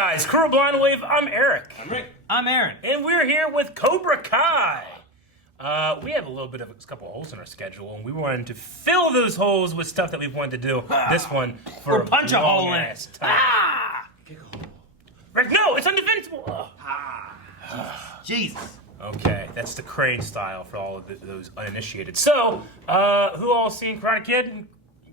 guys? Crew Blind Wave, I'm Eric. I'm Rick. I'm Aaron. And we're here with Cobra Kai. We have a little bit of a couple of holes in our schedule, and we wanted to fill those holes with stuff that we've wanted to do. This one for or punch a hole in it. Kick a hole. Rick, no, it's undefensible. Jesus. Okay, that's the Crane style for all of those uninitiated. So, who all seen Karate Kid and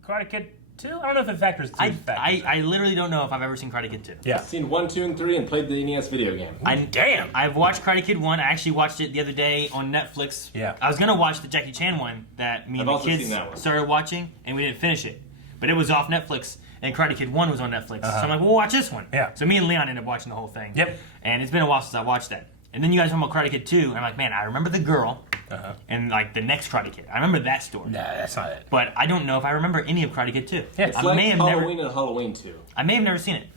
Karate Kid 2? I don't know if it factors 2. I literally don't know if I've ever seen Karate Kid 2. Yeah. I've seen 1, 2, and 3 and played the NES video game. Damn. I've watched Karate Kid 1. I actually watched it the other day on Netflix. Yeah. I was going to watch the Jackie Chan one that me and I've the also kids seen that one. started watching, and we didn't finish it. But it was off Netflix, and Karate Kid 1 was on Netflix. So I'm like, well, we'll watch this one. Yeah. So me and Leon ended up watching the whole thing. Yep. And it's been a while since I watched that. And then you guys talking about Karate Kid 2, and I'm like, man, I remember the girl and like the next Karate Kid. I remember that story. Nah, that's not it. But I don't know if I remember any of Karate Kid 2. Yeah, It's I like may have Halloween never, and Halloween 2. I may have never seen it.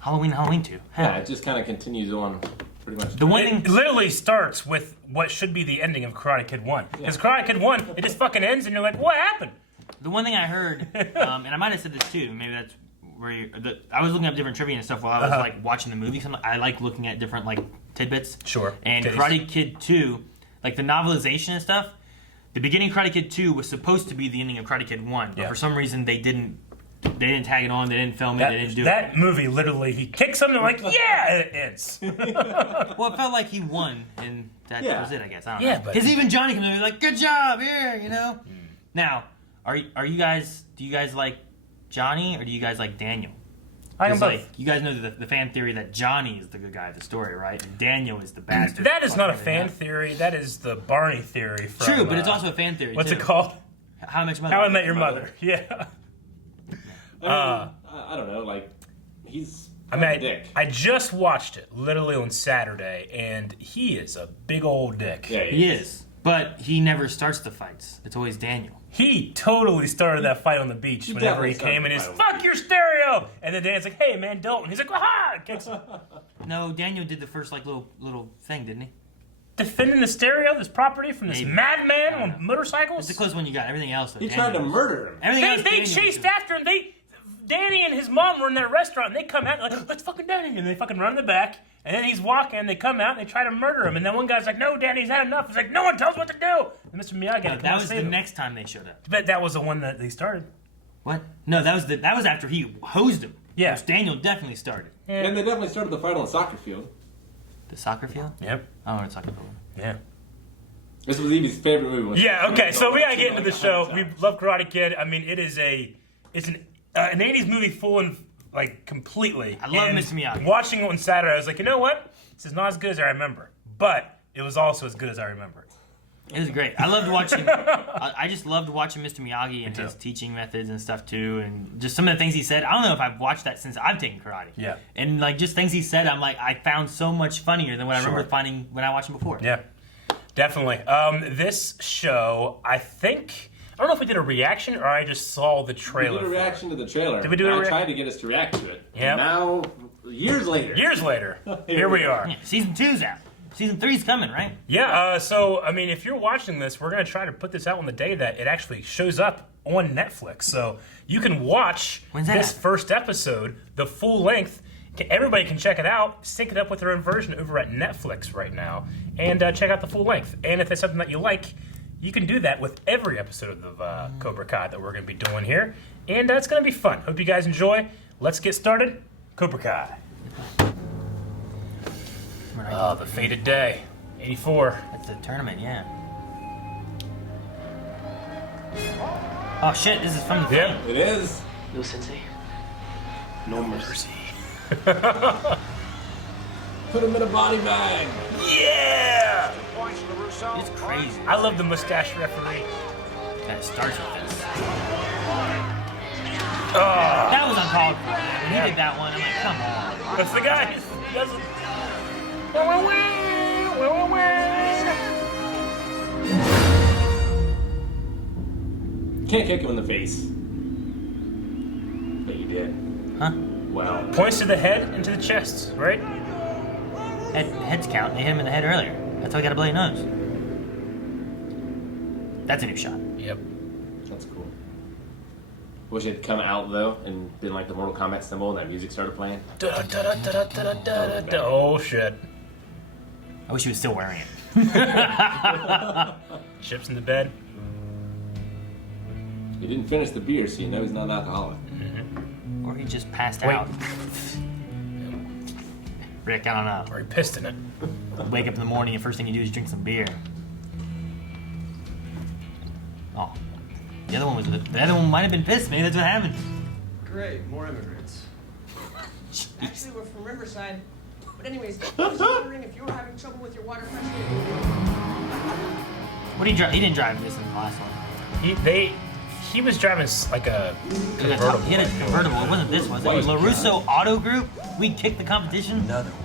Halloween 2. Yeah, it just kind of continues on pretty much. The one It thing, literally starts with what should be the ending of Karate Kid 1. Because Karate Kid 1, it just fucking ends and you're like, what happened? the one thing I heard, and I might have said this too. Maybe that's where I was looking up different trivia and stuff while I was like watching the movie. I like looking at different like tidbits. Sure. And Titties. Karate Kid 2, like the novelization and stuff. The beginning of Karate Kid 2 was supposed to be the ending of Karate Kid 1, but for some reason they didn't tag it on. They didn't film it. They didn't do that it. movie, literally, he kicks something like, yeah, and it ends. Well, it felt like he won, and that was it. I guess. I don't know. but Because even Johnny comes in and be like, "Good job, here," you know. Now, are you guys? Do you guys like Johnny or do you guys like Daniel? Because like you guys know the fan theory that Johnny is the good guy of the story, right? And Daniel is the bastard. That is not a fan theory. That is the Barney theory. From, True, but it's also a fan theory. What's too. it called? How I Met Your Mother. How I Met Your Mother. Yeah. I don't know, like, he's I kind of mean, a dick. I just watched it literally on Saturday, and he is a big old dick. Yeah, He is, but he never starts the fights. It's always Daniel. He totally started that fight on the beach whenever he definitely came and he's, started the fight on fuck your stereo! And then Dan's like, hey man, don't. And he's like, aha! Kicks him. No, Daniel did the first like little thing, didn't he? Defending the stereo, this property from this Maybe. madman on motorcycles? It's the closest one you got. Everything else. He tried to murder him. Everything else. They Daniel chased did. after him. Danny and his mom were in their restaurant, and they come out and like, let's fucking Danny. And they fucking run in the back, and then he's walking, and they come out, and they try to murder him. And then one guy's like, no, Danny's had enough. He's like, no one tells what to do. And Mr. Miyagi had to come That out was and the save him. next time they showed up. But that was the one that they started. What? No, that was after he hosed him. Yeah. Which Daniel definitely started. And they definitely started the fight on the soccer field. The soccer field? Yep. I don't know what soccer field. Yeah. This was Evie's favorite movie. Yeah, okay, so we gotta get into the show. We love Karate Kid. I mean, it's an 80s movie full and, like, completely. I love And Mr. Miyagi. Watching it on Saturday, I was like, you know what? This is not as good as I remember. But it was also as good as I remember. It was great. I loved watching. I just loved watching Mr. Miyagi and too. his teaching methods and stuff too, and just some of the things he said. I don't know if I've watched that since I've taken karate. Yeah. And like just things he said, I'm like I found so much funnier than what I remember Sure. finding when I watched him before. Yeah, definitely. This show, I don't know if we did a reaction or I just saw the We trailer. did a for it. reaction to the trailer. Did we do a I reaction? tried to get us to react to it. Yep. Now, years later. Years later, here we are. Yeah, season 2's out. Season 3's coming, right? Yeah, so, I mean, if you're watching this, we're going to try to put this out on the day that it actually shows up on Netflix. So you can watch When's that this at? first episode, the full length. Everybody can check it out, sync it up with their own version over at Netflix right now, and check out the full length. And if there's something that you like, you can do that with every episode of Cobra Kai that we're going to be doing here. And it's going to be fun. Hope you guys enjoy. Let's get started. Cobra Kai. Oh, the fated day. 84. That's the tournament, yeah. Oh shit! This is from the Yeah. It is. No sensei. No mercy. Put him in a body bag. Yeah! It's crazy. I love the mustache referee. That starts with this. Oh, That was uncalled for. When he did that one, I'm like, come on. that's the guy. He doesn't. Can't kick him in the face. But you did. Huh? Wow. Points to the head and to the chest, right? Heads count. They hit him in the head earlier. That's why he got a bloody nose. That's a new shot. Yep. That's cool. Wish it had come out though and been like the Mortal Kombat symbol and that music started playing. Oh shit. I wish he was still wearing it. Chips in the bed. He didn't finish the beer, so you know he's not an alcoholic. Or he just passed Wait. out. Rick, I don't know. Or he pissed in it. Wake up in the morning and first thing you do is drink some beer. Oh. The other one might have been pissed. Maybe that's what happened. Great, more immigrants. Actually, we're from Riverside. But anyways, I was wondering if you were having trouble with your water pressure. What did he drive? He didn't drive this in the last one. He was driving like a convertible. He had a convertible. It wasn't this one. It was LaRusso Auto Group. We kicked the competition. Another one.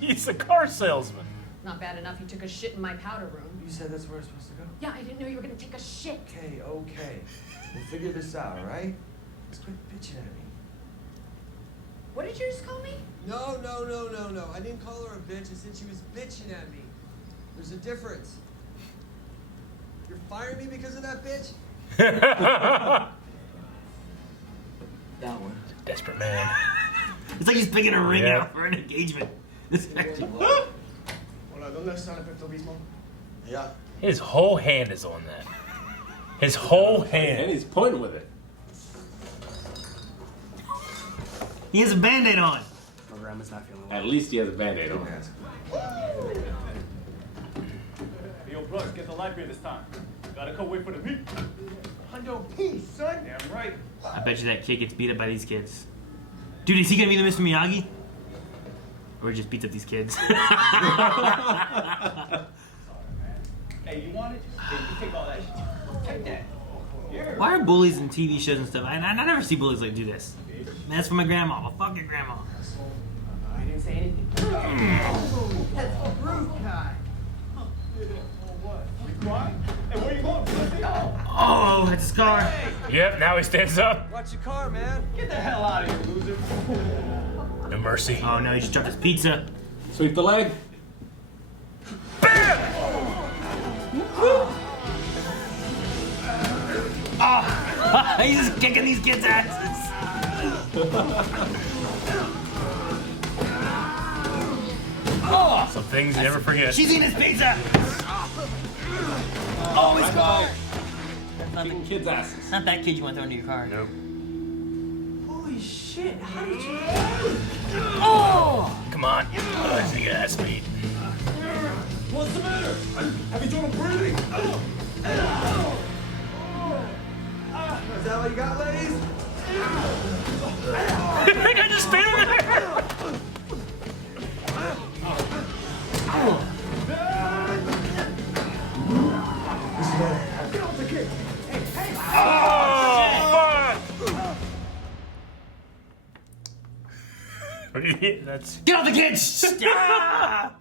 He's a car salesman. Not bad enough you took a shit in my powder room. You said that's where it's supposed to go. Yeah, I didn't know you were gonna take a shit. Okay, okay. We'll figure this out, alright? Just quit bitching at me. What did you just call me? No. I didn't call her a bitch. I said she was bitching at me. There's a difference. You're firing me because of that bitch? That one. Desperate man. It's like he's picking a ring Yeah. out for an engagement. This actually. Hola, ¿dónde está el Pepto Bismol? Yeah. His whole hand is on that. His whole And hand. he's pointing with it. He has a band-aid on. My grandma's not feeling well. At least he has a band-aid on. Yo, Brooks, get the light beer this time. Gotta go wait for the meat. Hundo peace, son. Damn right. I bet you that kid gets beat up by these kids. Dude, is he gonna be the Mr. Miyagi? Or he just beats up these kids? Hey, you want it? Hey, you take all that shit. Take that. Yeah. Why are bullies in TV shows and stuff? I never see bullies like do this. Man, that's for my grandma. Well, fuck your grandma. I didn't say anything. That's a rude guy. What? You crying? Hey, where you going? Oh, that's a scar. Yep, now he stands up. Watch your car, man. Get the hell out of here, loser. No mercy. Oh no, he just dropped his pizza. Sweep the leg. Oh, he's just kicking these kids' asses. Oh, Some things you never forget. she's eating his pizza. Oh, he's gone. Kicking kids' asses. Not that kid you want to throw into your car. Nope. Holy shit, how did you... Oh! Come on. Oh, he ass meat. What's the matter? Have you trouble breathing? Is that what you got, ladies? That guy just standing there. Oh, fuck! That's Get off the kids! Ah!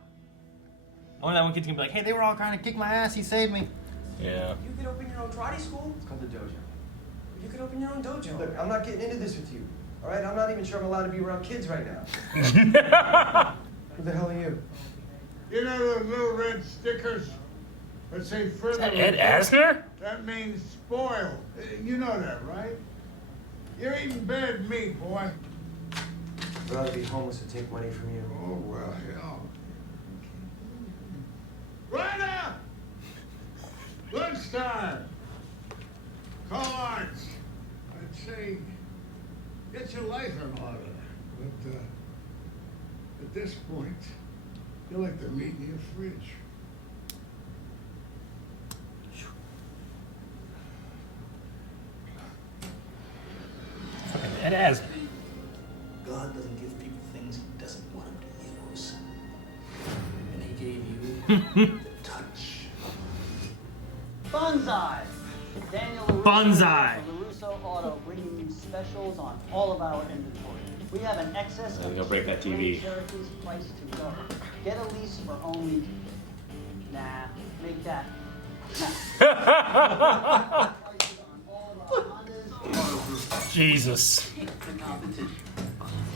Only that one kid's gonna be like, hey, they were all trying to kick my ass, he saved me. yeah. You could open your own karate school. It's called the dojo. You could open your own dojo. Look, I'm not getting into this with you. All right? I'm not even sure I'm allowed to be around kids right now. Who the hell are you? You know those little red stickers that say further? Ed Asner? That means spoiled. You know that, right? You're eating bad meat, boy. I'd rather be homeless or take money from you. Oh, well, hell. Right up! Lunchtime! Call Arts. I'd say get your life in order. But at this point, you're like the meat in your fridge. Fucking Ed Asner. God doesn't give people things he doesn't want them to use. And he gave you the touch. Bonsai! Daniel LaRusso Bonsai. from LaRusso Auto bringing you specials on all of our inventory. We have an excess I'm of gonna break that TV. Cherokee's price to go. Get a lease for only... Nah, make that. Jesus.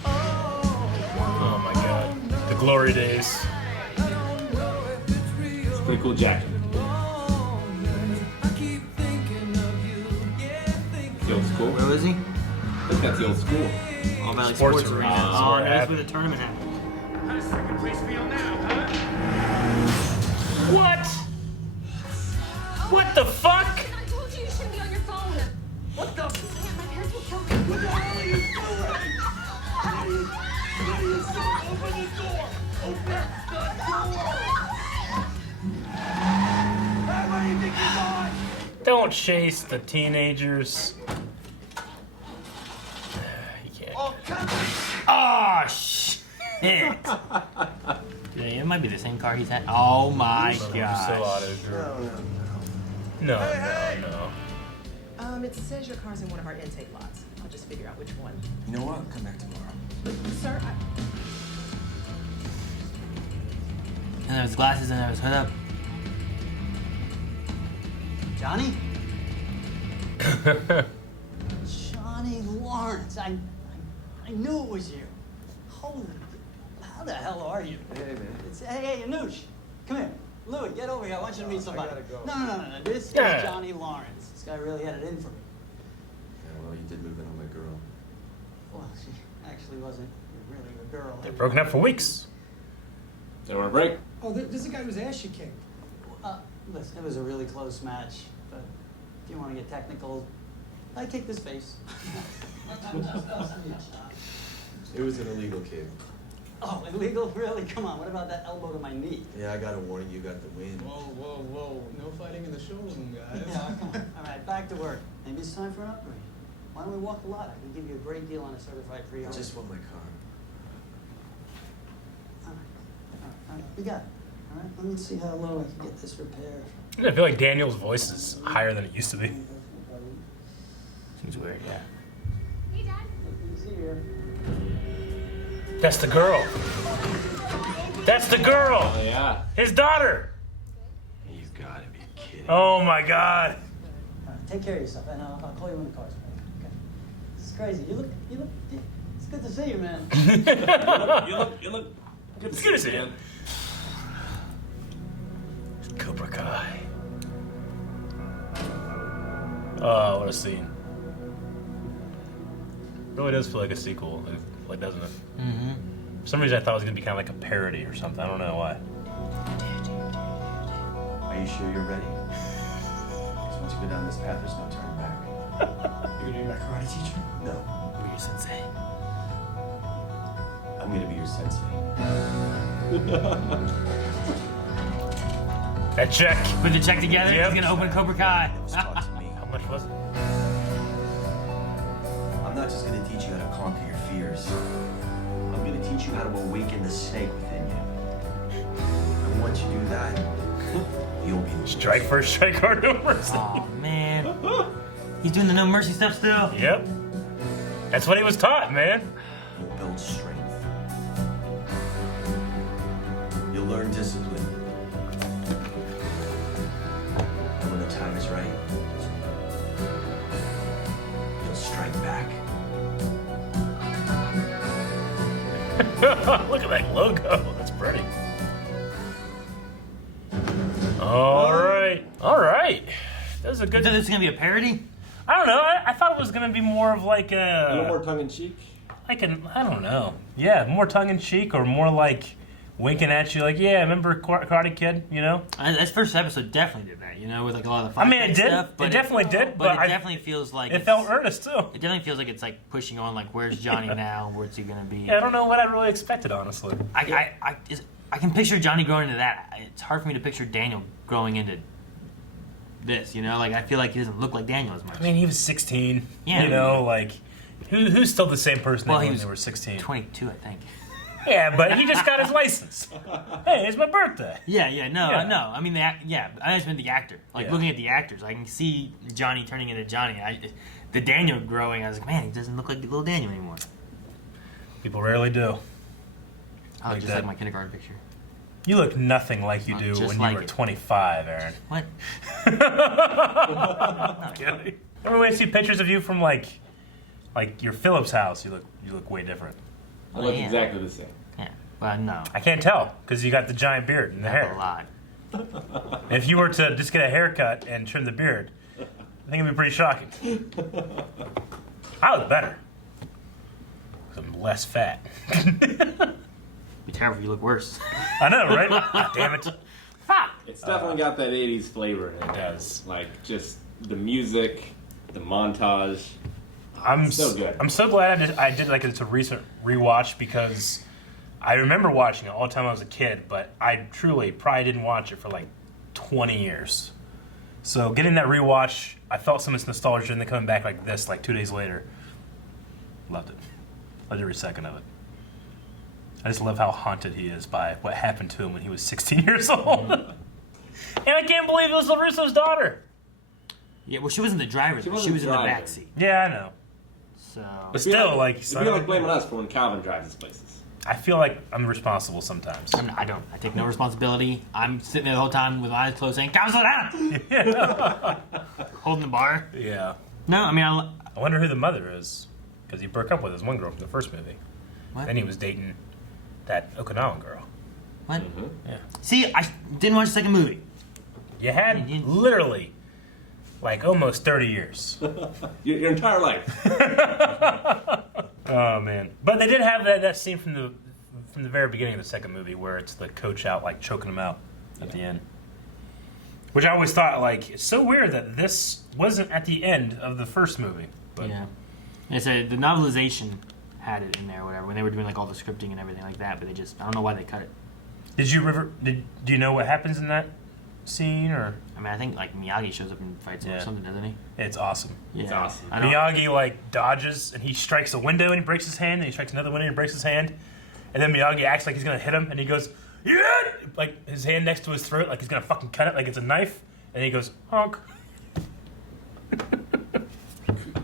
Oh my god. The glory days. It's a pretty cool jacket. school. Where was he? I think that's the old school. All Valley Sports Sports Arena. Arena. That's Oh, where that's at. where the tournament happened. How does second place feel now, huh? What? What the fuck? I told you you shouldn't be on your phone. What the? My parents will kill me. What the hell are you doing? What are you doing? Open the door! Open the door! Hey, where do you think you're going? Don't chase the teenagers. You can't. Oh, come Oh, shit. Yeah, it might be the same car he's had. Oh my So god. auto girl. No. It says your car's in one of our intake lots. I'll just figure out which one. You know what? Come back tomorrow. Sir, And there was glasses and there was hood up. Johnny? Johnny Lawrence. I knew it was you. Holy, how the hell are you? Hey, man. Hey, Anoush, come here. Louis, get over here. I want you to meet somebody. I gotta go. No. This Yeah. is Johnny Lawrence. This guy really had it in for me. Yeah, well, you did move in on my girl. Well, she actually wasn't really a girl. They're broken up for weeks. They want a break? Oh, there's a guy who's ass you kicked. Listen, it was a really close match, but if you want to get technical, I kicked his face. It was an illegal kick. Oh, illegal? Really? Come on, what about that elbow to my knee? Yeah, I got a warning. You got the win. Whoa. No fighting in the showroom, guys. Yeah, come on. All right, back to work. Maybe it's time for an upgrade. Why don't we walk the lot? I can give you a great deal on a certified I pre-owned. just want my car. All right, we got it. All right, let me see how low I can get this repaired. I feel like Daniel's voice is higher than it used to be. Seems weird, yeah. Hey, Dad. Easy here. That's the girl. That's the girl. Oh, yeah. His daughter. You gotta be kidding. Oh my god. All right, take care of yourself, and I'll call you when the car's ready. Okay. This is crazy. You look. It's good to see you, man. You look good. It's good to see you. Cobra Kai. Oh, what a scene. Really does feel like a sequel, like doesn't it? Mm-hmm. For some reason I thought it was gonna be kind of like a parody or something. I don't know why. Are you sure you're ready? Because once you go down this path, there's no turning back. You're gonna be my karate teacher? No, Who's your sensei? I'm gonna be your sensei. That check. Put the check together. Yep. He's gonna open Cobra Kai. It was taught to me. How much was it? I'm not just gonna teach you how to conquer your fears. I'm gonna teach you how to awaken the snake within you. And once you do that, you'll be the Strike first, strike hard, no mercy. Oh man. He's doing the no mercy stuff still. Yep. That's what he was taught, man. You'll build strength. You'll learn discipline. And when the time is right, you'll strike back. Look at that logo. That's pretty. All right. That was a You good. thought this was gonna be a parody? I don't know. I thought it was gonna be more of like A little more a, tongue in cheek. I don't know. Yeah, more tongue in cheek or more like winking at you, like, yeah, remember Karate Kid? You know. This first episode definitely did that, you know, with like a lot of the I mean, it did. stuff. It definitely did. But it I- definitely feels like It felt earnest too. It definitely feels like it's like pushing on, like, where's Johnny now? Where's he gonna be? Yeah, I don't know what I really expected, honestly. I can picture Johnny growing into that. It's hard for me to picture Daniel growing into this, you know? Like, I feel like he doesn't look like Daniel as much. I mean, he was 16. Yeah. You know, like, who's still the same person Well, they he were when was they were 16? 22, I think. Yeah, but he just got his license. Hey, it's my birthday. No. Yeah. No. I mean, I just meant the actor. Like, Yeah. looking at the actors, I can see Johnny turning into Johnny. The Daniel growing, I was like, man, he doesn't look like little Daniel anymore. People rarely do. I look Like just that. like my kindergarten picture. You look nothing like you do Just when like you were it. 25, Aaron. What? Not kidding. Remember when I see pictures of you from like your Phillips house? You look way different. I look Yeah. exactly the same. Yeah. Well, no. I can't tell because you got the giant beard and the A hair. lot. If you were to just get a haircut and trim the beard, I think it'd be pretty shocking. I was better. 'Cause I'm less fat. Be terrible if you look worse. I know, right? God damn it. It's definitely got that 80s flavor in it. It does. Like, just the music, the montage. I'm so good. I'm so glad I did like it's a recent rewatch because I remember watching it all the time I was a kid, but I truly probably didn't watch it for like 20 years. So getting that rewatch, I felt some of this nostalgia and then coming back like this, like 2 days later. Loved it. Loved every second of it. I just love how haunted he is by what happened to him when he was 16 years old. And I can't believe it was LaRusso's daughter. Yeah, well, she wasn't the driver. She was in the backseat. Yeah, I know. So, but still, like, you feel like blaming us for when Calvin drives his places. I feel like I'm responsible sometimes. I don't. I take no responsibility. I'm sitting there the whole time with my eyes closed saying, "Calvin, slow down!" Holding the bar. Yeah. No, I mean, I wonder who the mother is. Because he broke up with his one girl from the first movie. What? Then he was dating that Okinawan girl. What? Mm-hmm. Yeah. See, I didn't watch the second movie. You had literally like almost 30 years. Your entire life. Oh man! But they did have that scene from the very beginning of the second movie where it's the coach out like choking him out at the end. Which I always thought like it's so weird that this wasn't at the end of the first movie. But Yeah. It's the novelization had it in there, or whatever, when they were doing like all the scripting and everything like that. But I don't know why they cut it. Do you know what happens in that scene or? I mean, I think like Miyagi shows up and fights him or something, doesn't he? It's awesome. Yeah. It's awesome. Miyagi like dodges and he strikes a window and he breaks his hand and he strikes another window and he breaks his hand, and then Miyagi acts like he's gonna hit him and he goes, "Yeah!" like his hand next to his throat like he's gonna fucking cut it like it's a knife, and he goes, "Honk."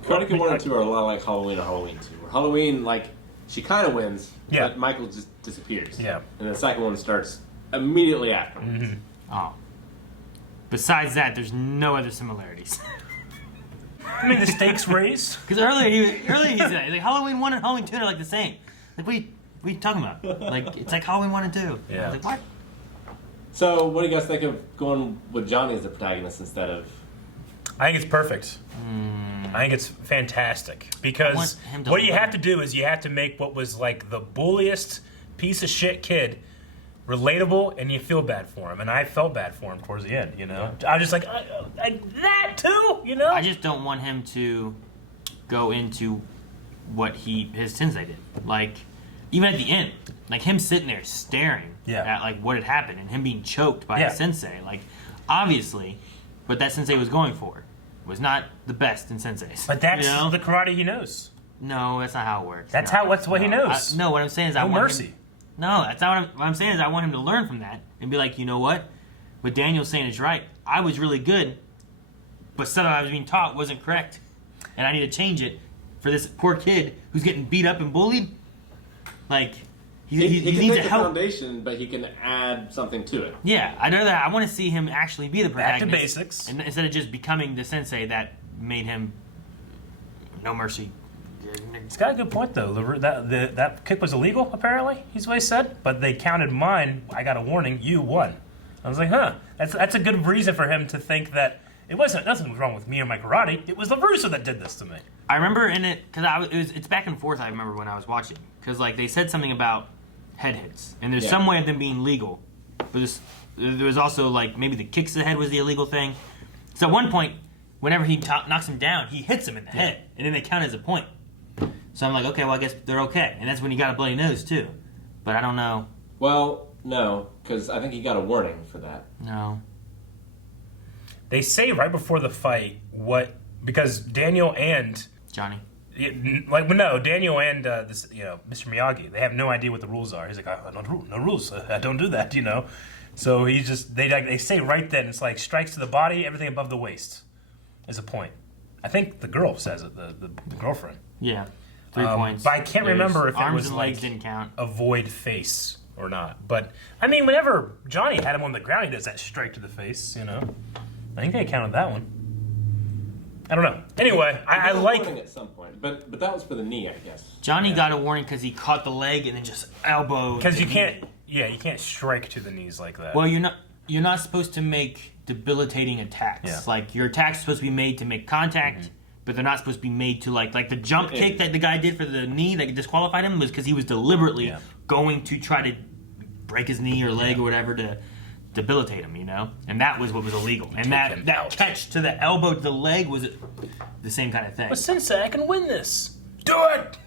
Karate Kid 1 and 2 are a lot like Halloween or Halloween 2. Where Halloween, like, she kind of wins, but Michael just disappears. Yeah. And the second one starts immediately after. Mm-hmm. Oh. Besides that, there's no other similarities. I mean, the stakes raised. Because earlier he said like Halloween 1 and Halloween 2 are like the same. Like, what are you talking about? Like, it's like Halloween 1 and 2. Yeah. I was like, what? So, what do you guys think of going with Johnny as the protagonist instead of... I think it's perfect. I think it's fantastic because him to what you learn. have to do is you have to make what was like the bulliest piece of shit kid relatable, and you feel bad for him. And I felt bad for him towards the end. You know, I was just like that too. You know, I just don't want him to go into what his sensei did. Like, even at the end, like him sitting there staring at like what had happened and him being choked by his sensei. Like, obviously, what that sensei was going for was not the best in senseis. But that's the karate he knows. No, that's not how it works. That's what he knows. No, what I'm saying is I want mercy. him. No, that's not what I'm saying is I want him to learn from that and be like, you know what Daniel's saying is right. I was really good, but stuff I was being taught wasn't correct, and I need to change it for this poor kid who's getting beat up and bullied. Like, he can needs take to the help. foundation, but he can add something to it. Yeah, I want to see him actually be the protagonist. Back to basics. And instead of just becoming the sensei that made him no mercy. He's got a good point though. That kick was illegal apparently. He's what he said, but they counted mine. I got a warning. You won. I was like, huh. That's a good reason for him to think that it wasn't nothing was wrong with me or my karate. It was LaRusso that did this to me. I remember in it because it's back and forth. I remember when I was watching because like they said something about head hits, and there's some way of them being legal, but there was also like maybe the kicks to the head was the illegal thing. So at one point, whenever he knocks him down, he hits him in the head, and then they count as a point. So I'm like, okay, well I guess they're okay, and that's when he got a bloody nose too. But I don't know. Well, no, because I think he got a warning for that. No. They say right before the fight because Daniel and Johnny. Daniel and Mr. Miyagi, they have no idea what the rules are. He's like, no rules. I don't do that, you know. So he's just they say right then it's like strikes to the body, everything above the waist is a point. I think the girl says it, the girlfriend. Yeah, 3 points. But I can't remember if arms it was and like legs didn't count. Avoid face or not. But I mean, whenever Johnny had him on the ground, he does that strike to the face. You know, I think they counted that one. I don't know. Anyway, I like at some point, but that was for the knee, I guess. Johnny got a warning because he caught the leg and then just elbowed. Because you can't strike to the knees like that. Well, you're not supposed to make debilitating attacks. Yeah. Like your attacks are supposed to be made to make contact, but they're not supposed to be made to like the jump kick that the guy did for the knee that disqualified him was because he was deliberately going to try to break his knee or leg or whatever to debilitate him, you know? And that was what was illegal. And that catch to the elbow to the leg was the same kind of thing. But Sensei, I can win this. Do it!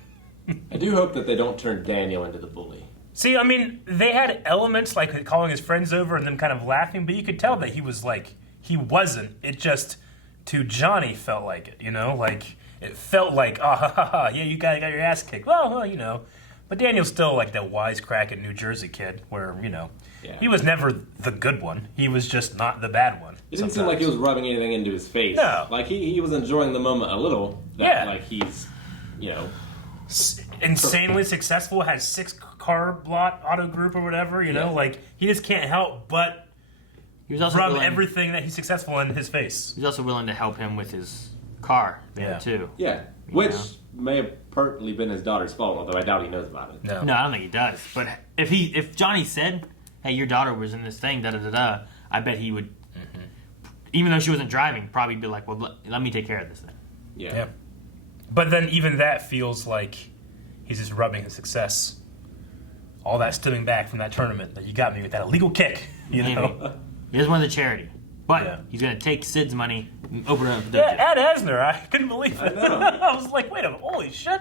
I do hope that they don't turn Daniel into the bully. See, I mean, they had elements like calling his friends over and them kind of laughing, but you could tell that he was like, he wasn't. It just, to Johnny, felt like it, you know? Like, it felt like, oh, ha, ha, ha, yeah, you got your ass kicked. Well, you know. But Daniel's still like that wisecracking New Jersey kid where, you know, he was never the good one. He was just not the bad one. It didn't seem like he was rubbing anything into his face. No. Like, he was enjoying the moment a little. That, like, he's, you know... insanely successful, has 6-car lot auto group or whatever, you know, like he just can't help but he was also rub willing, everything that he's successful in his face. He was also willing to help him with his car there too. Yeah, which may have partly been his daughter's fault, although I doubt he knows about it. No, I don't think he does. But if Johnny said, "Hey, your daughter was in this thing," I bet he would, even though she wasn't driving, probably be like, "Well, let me take care of this thing." Yeah. But then even that feels like he's just rubbing his success. All that stemming back from that tournament that you got me with that illegal kick, you know? He doesn't want the charity. But he's going to take Sid's money and open it up for dojo. Yeah, Ed Asner, I couldn't believe it. I was like, wait a minute, holy shit.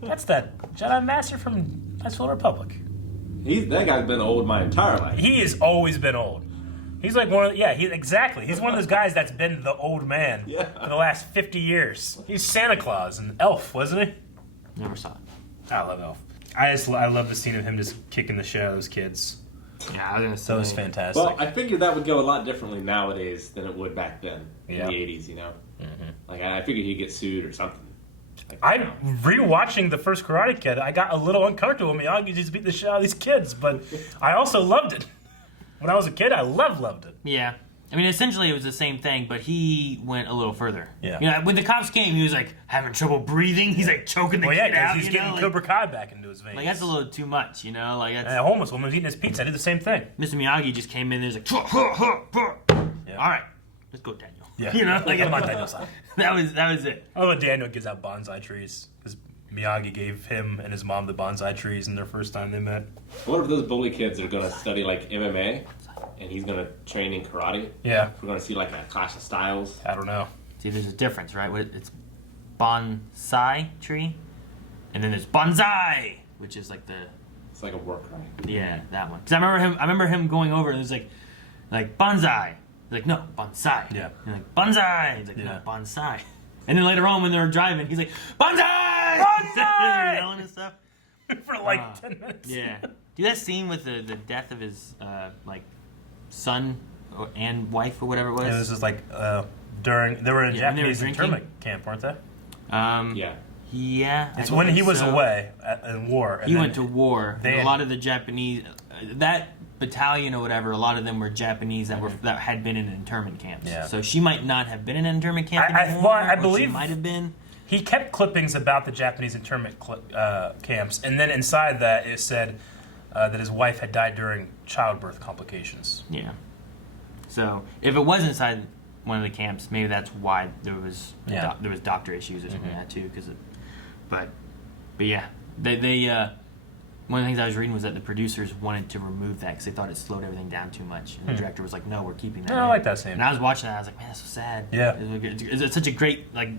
That's that Jedi Master from Knights of the Republic. That guy's been old my entire life. He has always been old. He's like one of exactly. He's one of those guys that's been the old man for the last 50 years. He's Santa Claus and Elf, wasn't he? Never saw it. I love Elf. I love the scene of him just kicking the shit out of those kids. Yeah, I was gonna say that was fantastic. Well, I figured that would go a lot differently nowadays than it would back then in the 80s, you know? Like, I figured he'd get sued or something. I'm rewatching the first Karate Kid. I got a little uncomfortable. Miyagi just beat the shit out of these kids, but I also loved it. When I was a kid, I loved it. Yeah. I mean, essentially it was the same thing, but he went a little further. Yeah. You know, when the cops came, he was like having trouble breathing. He's like choking the kid out. He's getting Cobra Kai back into his veins. Like, that's a little too much, you know? Like, that's... And a homeless woman was eating his pizza. I did the same thing. Mr. Miyagi just came in and was like, all right, let's go, Daniel. Yeah. You know? Like, I'm on Daniel's side. That was it. I love Daniel gives out bonsai trees. Because Miyagi gave him and his mom the bonsai trees in their first time they met. I wonder if those bully kids are going to study, like, MMA, and he's going to train in karate. Yeah. We're going to see, like, a clash of styles. I don't know. See, there's a difference, right? It's bonsai tree, and then there's bonsai, which is like the... It's like a war cry. Yeah, that one. Because I remember him going over and it was like bonsai. He's like, no, bonsai. Yeah. He's like, bonsai. He's like, no, bonsai. And then later on when they were driving, he's like, bonsai! Bonsai! Yelling and stuff. For like 10 minutes. Yeah. Do that scene with the death of his like son and wife or whatever it was? Yeah, this is like during... They were in a Japanese internment camp, weren't they? Yeah. Yeah. It's when he was away in war. And he went to war. And a lot of the Japanese... that battalion or whatever, a lot of them were Japanese that had been in internment camps. Yeah. So she might not have been in an internment camp anymore. I believe she might have been. He kept clippings about the Japanese internment camps, and then inside that it said that his wife had died during childbirth complications. Yeah. So if it was inside one of the camps, maybe that's why there was there was doctor issues or something like that too. But yeah, they one of the things I was reading was that the producers wanted to remove that because they thought it slowed everything down too much, and the director was like, "No, we're keeping that." I like that scene. And I was watching that, I was like, "Man, that's so sad." Yeah. It's such a great like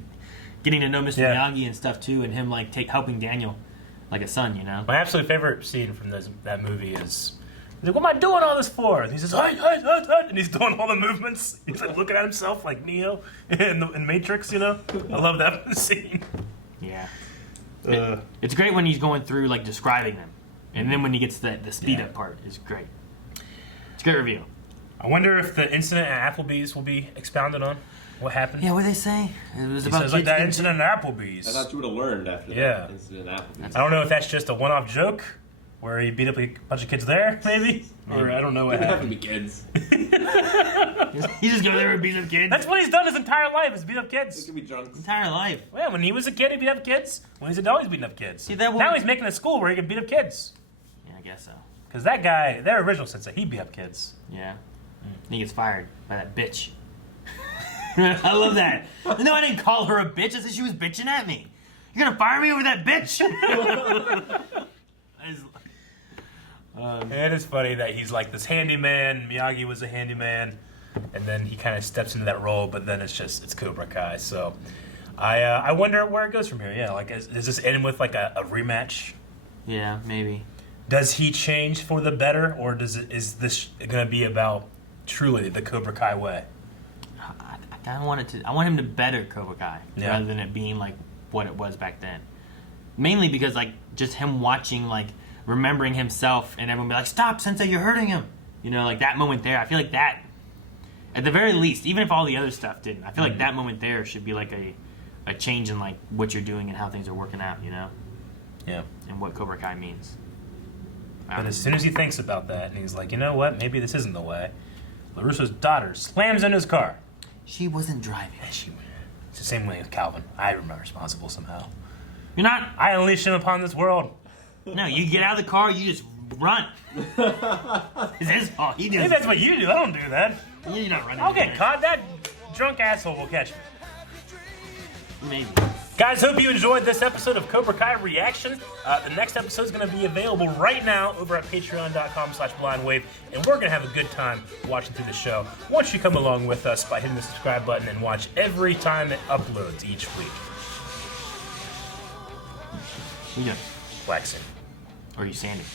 getting to know Mr. Miyagi and stuff too, and him like helping Daniel like a son, you know. My absolute favorite scene from that movie is. He's like, what am I doing all this for? And he says, and he's doing all the movements. He's like looking at himself like Neo in Matrix, you know? I love that scene. Yeah. It's great when he's going through like describing them. And then when he gets the speed up part is great. It's a great review. I wonder if the incident at Applebee's will be expounded on. What happened? Yeah, what did they say? It was about says like that incident at Applebee's. I thought you would have learned after that incident at Applebee's. I don't know if that's just a one-off joke where he beat up a bunch of kids there, maybe? Or I don't know what happened. It didn't have to be kids. He just goes there and beats up kids. That's what he's done his entire life, is beat up kids. It could be drunks. Entire life. Yeah, when he was a kid, he beat up kids. When he's an adult, he's beating up kids. See, that now he's making a school where he can beat up kids. Yeah, I guess so. Because that guy, their original sensei, he beat up kids. Yeah. He gets fired by that bitch. I love that. No, I didn't call her a bitch. I said she was bitching at me. You're gonna fire me over that bitch? It is funny that he's like this handyman. Miyagi was a handyman, and then he kind of steps into that role. But then it's Cobra Kai. So I wonder where it goes from here. Yeah, like does this end with like a rematch? Yeah, maybe. Does he change for the better, or is this gonna be about truly the Cobra Kai way? I want him to better Cobra Kai rather than it being like what it was back then. Mainly because like just him watching, like remembering himself, and everyone be like, "Stop, Sensei, you're hurting him." You know, like that moment there. I feel like that, at the very least, even if all the other stuff didn't, I feel like that moment there should be like a change in like what you're doing and how things are working out. You know. Yeah. And what Cobra Kai means. But as soon as he thinks about that, and he's like, you know what? Maybe this isn't the way. LaRusso's daughter slams into his car. She wasn't driving. Yeah, it's the same way with Calvin. I'm not responsible somehow. You're not. I unleashed him upon this world. No, you get out of the car, you just run. It's his fault. He does. Maybe that's what you do. I don't do that. You're not running. I'll get caught. That drunk asshole will catch me. Maybe. Guys, hope you enjoyed this episode of Cobra Kai Reaction. The next episode is going to be available right now over at patreon.com/blindwave, and we're going to have a good time watching through the show once you come along with us by hitting the subscribe button and watch every time it uploads each week. You know. Waxing. Or are you sanding?